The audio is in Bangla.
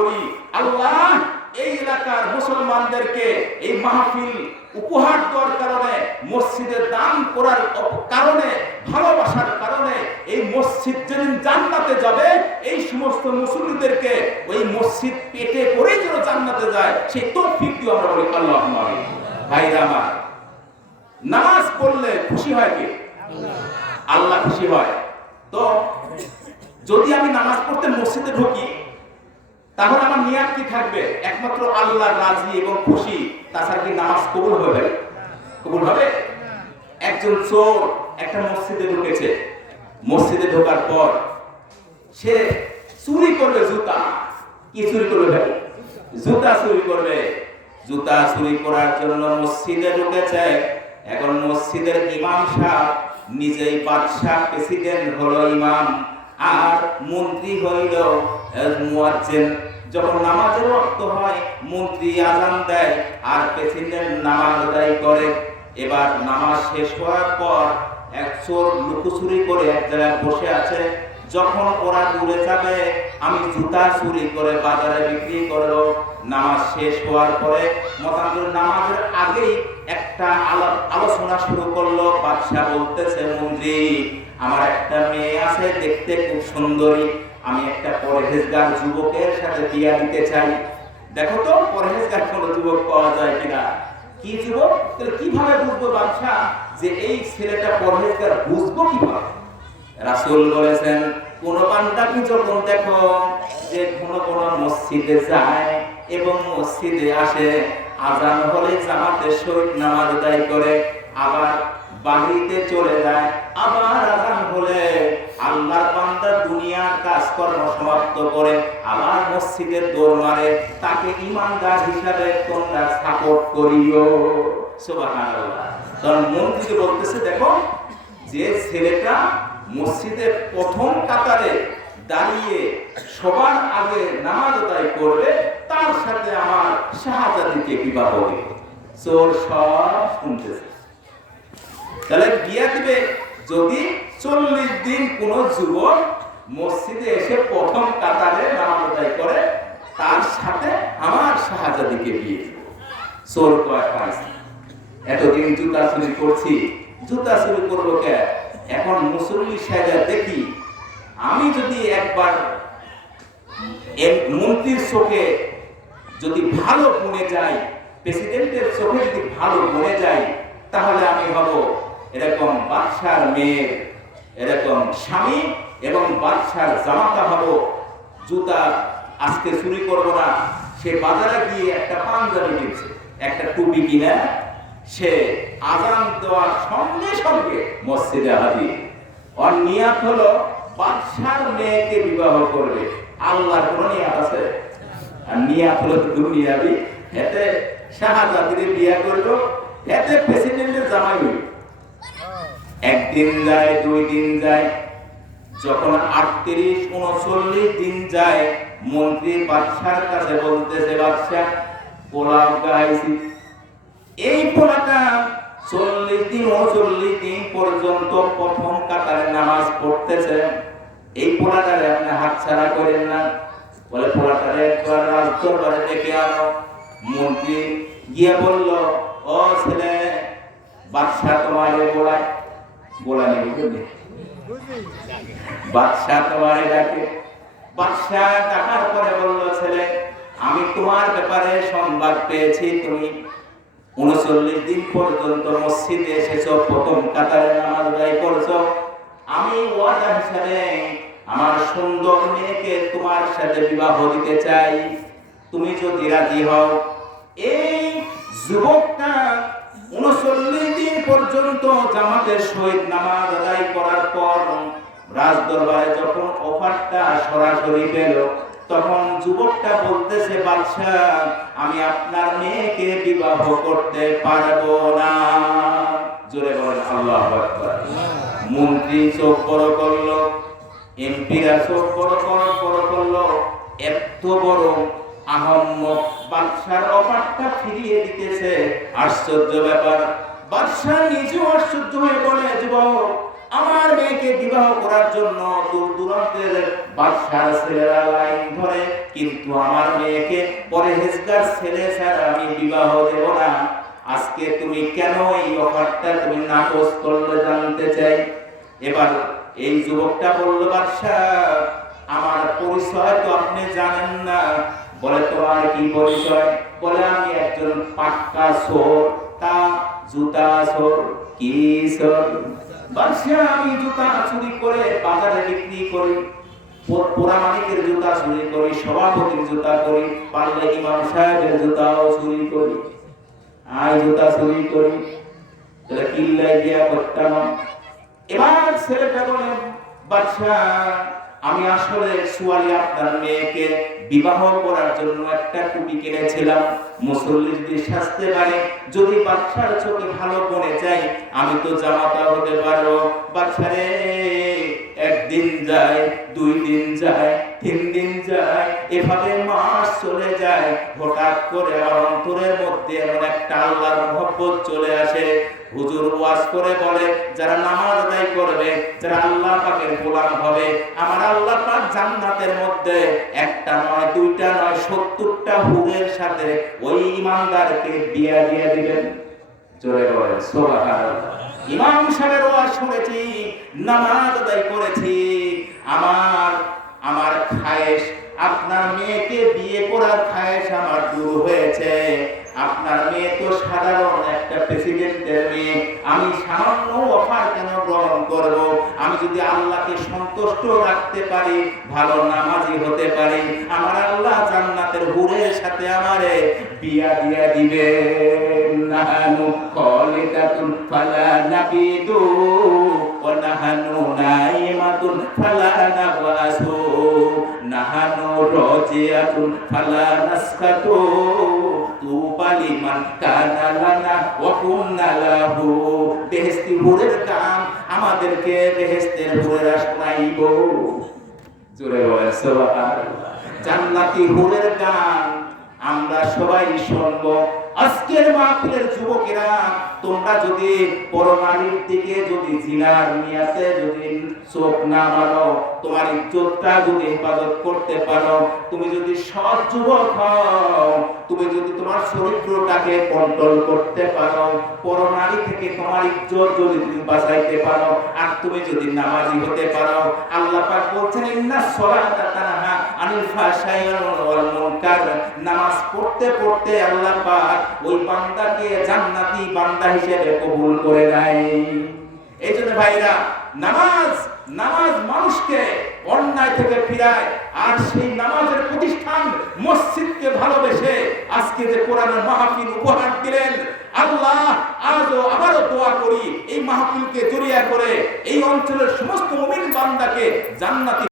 করি, আল্লাহ এই এলাকার মুসলমানদেরকে এই মাহফিল উপহার দেওয়ার কারণে, মসজিদে দান করার কারণে, ভালোবাসার কারণে এই মসজিদ যেদিন জান্নাতে যাবে, এই সমস্ত মুসল্লিদেরকে ওই মসজিদ পেটে করে যেন জান্নাতে যায়, সেই তৌফিক দিও আমরা বলি আল্লাহুম্মা আমিন। ভাইরা আমার, নামাজ পড়লে খুশি হয় কে? আল্লাহ খুশি হয়। তো যদি আমি নামাজ পড়তে মসজিদে ঢুকি, তাহলে আমার নিয়াত কি থাকবে? একমাত্র আল্লাহ রাজি এবং খুশি, তাছাড়া কি নামাজ কবুল হবে? কবুল হবে? একজন চোর একটা মসজিদে ঢুকেছে, মসজিদে ঢোকার পর সে চুরি করবে জুতা। কি চুরি করবে ভাই? জুতা চুরি করবে। জুতা চুরি করার জন্য মসজিদে ঢুকেছে। এখন মসজিদের ইমাম সাহেব নিজেই বাদশা, প্রেসিডেন্ট হলো ইমাম, আর মন্ত্রী হইল মুয়াজ্জিন। যখন নামাজের ওয়াক্ত হয়, মন্ত্রী আযান দেয় আর প্রেসিডেন্ট নামাজ আদায় করে। এবার নামাজ শেষ হওয়ার পর এক চোর লুকোচুরি করে এক জায়গায় বসে আছে। যখন ওরা দূরে যাবে, আমি জুতা চুরি করে বাজারে বিক্রি করব। নামাজ শেষ হওয়ার পরে মতান্তর নামাজের আগেই একটা আলোচনা শুরু করলো। বাদশা বলতেছে, মন্ত্রী, আমার একটা মেয়ে আছে, দেখতে খুব সুন্দরী, আমি একটা পরহেজগার যুবকের সাথে বিয়ে দিতে চাই। দেখো তো পরহেজগার কোন যুবক পাওয়া যায় কিনা। কি যুবক? তাহলে কিভাবে বুঝবো বাদশা যে এই ছেলেটা পরহেজগার? বুঝবো কিভাবে? রাসূল বলেছেন, কোন বান্দাকে যখন দেখো যে কোন মসজিদে যায় এবং মসজিদে আসে, আযান হলে জামাতে সহিত নামাজ আদায় করে, আবার বাড়িতে চলে যায়, আবার আযান হলে আল্লাহর বান্দা দুনিয়ার কাজকর্ম সমাপ্ত করে আবার মসজিদের দৌড় মারে, তাকে ঈমানদার হিসাবে তোমরা সাপোর্ট করিও। সুবহানাল্লাহ। তখন মন্ত্রী বলতেছে, দেখো যে ছেলেটা মসজিদের প্রথম কাতারে দাঁড়িয়ে সবার আগে নামাজ আদায় করবে, তার সাথে আমার শাহজাদিকে বিবাহ দিব। চোর সব শুনতেছে। তাহলে বিয়ে দিবে যদি 40 দিন কোন যুবক মসজিদে এসে প্রথম কাতারে নামাজ আদায় করে, তার সাথে আমার শাহজাদিকে বিয়ে দিব। চোর কয়, পাইছি, এতদিন জুতা চুরি করছি, জুতা চুরি করবো কে? এখন মুসল্লি সাহেব দেখি, আমি যদি একবার মন্ত্রীর চোখে যদি ভালো গুণে যাই, প্রেসিডেন্টের চোখে যদি ভালো গুণে যাই, তাহলে আমি হব এরকম বাদশার মেয়ে, এরকম স্বামী এবং বাদশার জামাতা হব। জুতা আজকে চুরি করব না। সে বাজারে গিয়ে একটা পাঞ্জাবি কিনছে, একটা টুপি কিনে সে আযান দেওয়ার সঙ্গে সঙ্গে মসজিদে হাজির। ওর নিয়াত হলো বাদশার মেয়েকে বিবাহ করবে। আল্লাহর কোন নিয়াত আছে? আর নিয়াত হলো দুনিয়াবি, এতে শাহজাদির বিয়ে করবো, এতে প্রেসিডেন্টের জামাই হইল। একদিন যায়, 2 দিন যায়, যখন 38-39 দিন যায়, মন্ত্রী বাদশার কাছে বলতেছে, বাদশা, পোলাও গাইছি। এই পোলাটা 40 দিন 39 দিন পর্যন্ত প্রথম কাতারে নামাজ পড়তেছে। এই পোলাটারে আপনি হাতছাড়া করেন না। বলে, পোলাটারে একবার রাজদরবারে ডেকে আনো। মন্ত্রী গিয়ে বলল, ও ছেলে, বাদশা তোমারে বলায়, বলানি বুঝলি, বাদশা তোমারে ডাকে। বাদশা ডাকার পরে বলল, ছেলে, আমি তোমার ব্যাপারে সংবাদ পেয়েছি, তুমি 39 দিন পর্যন্ত মসজিদে এসেছো, প্রথম কাতারে নামাজ আদায় করছো। আমি ওয়াদা হিসাবে আমার সুন্দর মেয়েকে তোমার সাথে বিবাহ দিতে চাই। তুমি যদি রাজি হও। এই যুবকটা 39 দিন পর্যন্ত জামাতের সহিত নামাজ আদায় করার পর রাজদরবারে যখন অফারটা সরাসরি পেল, তখন যুবকটা বলতেছে, বাদশা, আমি আপনার মেয়েকে বিবাহ করতে পারবো না। জোরে বলেন আল্লাহু আকবার। মন্ত্রী চোখ বড় করলো, এমপিরা চোখ বড় করলো। এত বড় আহম্মক বাদশার অফারটা ফিরিয়ে দিতেছে। আশ্চর্য ব্যাপার। বাদশা নিজেও আশ্চর্য হয়ে বলে, যুবক, আমার মেয়েকে বিবাহ করার জন্য দূর দূরান্তের বাদশার ছেলেরা লাইন ধরে, কিন্তু আমার মেয়েকে পরহেজগার ছেলে ছাড়া আমি বিবাহ দেব না। আজকে তুমি কেন এই অফারটা তুমি নাকচ করলে জানতে চাই। এবার এই যুবকটা বলল, বাদশা আমার পরিচয় তো আপনি জানেন না। বলে তোমার কি পরিচয়? বলে আমি একজন পাক্কা চোর, তা জুতা চোর। কি চোর? বাদশা আমি জুতা চুরি করে বাজারে বিক্রি করি, পোড়া মালিকের জুতা চুরি করি, সভাপতির জুতা করি, পারলে ইমাম সাহেবের জুতাও চুরি করি, আই জুতা চুরি করি। তাহলে কিল্লাই গিয়া করতাম। এবার ছেলেটা বলে, বাদশা আমি আসলে সুয়ালি আপনার মেয়েকে বিবাহ করার জন্য একটা টুপি কিনেছিলাম, মুসল্লি যদি সাজতে পারে, যদি বাদশার চোখে ভালো বনে যায়, আমি তো জামাতা হতে পারবো। বাদশারে একদিন যায়, 2 দিন যায়, 3 দিন যায়, এভাবে মাস চলে যায়। হঠাৎ করে আমার অন্তরের মধ্যে এমন একটা আল্লাহর মহব্বত চলে আসে। হুজুর ওয়াজ করে বলে, যারা নামাজ আদায় করবে, যারা আল্লাহ পাকের গোলাম হবে, আমার আল্লাহ পাক জান্নাতের মধ্যে একটা নয়, 2টা নয়, 70টা হুরের সাথে ওই ইমানদারকে বিয়া দিয়ে দিবেন। জোরে বলে সুবহানাল্লাহ। ইমাম সাহেবের ওয়াজ শুনেছি, নামাজ আদায় করেছি, আমার খায়েশ, আপনার মেয়েকে বিয়ে করার খায়েশ আমার দূর হয়েছে। আপনার মেয়ে তো সাধারণ একটা প্রেসিডেন্টের মেয়ে, আমি সামান্য অফার কেন গ্রহণ করব? আমি যদি আল্লাহকে সন্তুষ্ট রাখতে পারি, ভালো নামাজি হতে পারি, আমার আল্লাহ জান্নাতের হুরের সাথে আমারে বিয়া দিয়া দিবে। নাহানু খালিদাতুন ফালা নাবিদু ওয়া নাহানু নাইমাতুন ফালা নাবাসু নাহানু রাজিয়াতুন ফালা নাসকাতু তুবালিমান কানা লানা ওয়া কুননা লাহু। বেহেশতি হুরের গান আমাদেরকে বেহেশতের হুরেরা শোনাইব। জোরে বলেন সুবহানাল্লাহ। জান্নাতি হুরের গান আমরা সবাই শুনবো। আজকের মাহফিলের যুবকেরা, তোমরা যদি পরমাণির দিকে যদি জিনার নিয়াতে যদি চোখ না মারো, তোমার ইজ্জতটা যদি হেফাজত করতে পারো, তুমি যদি সৎ যুবক হও, তুমি যদি তোমার চরিত্রটাকে কন্ট্রোল করতে পারো, পরনারী থেকে তোমার ইজ্জত যদি তুমি বাঁচাইতে পারো, আর তুমি যদি নামাজি হতে পারো, আল্লাহ পাক বলছেন ইন্নাস সালাতা তানহা আনিল ফাহশাই ওয়াল মুনকার। নামাজ পড়তে পড়তে আল্লাহ পাক ওই বান্দাকে জান্নাতি বান্দা হিসেবে কবুল করে নেয়। এইজন্য ভাইরা, নামাজ মানুষকে অন্যায় থেকে ফিরায়। আর সেই নামাজের প্রতিষ্ঠান মসজিদকে ভালোবেসে আজকে যে কোরআনের মাহফিল উপহার দিলেন, আল্লাহ আবারও দোয়া করি এই মাহফিলকে জড়িয়ে করে এই অঞ্চলের সমস্ত মুমিন বান্দাকে জান্নাতি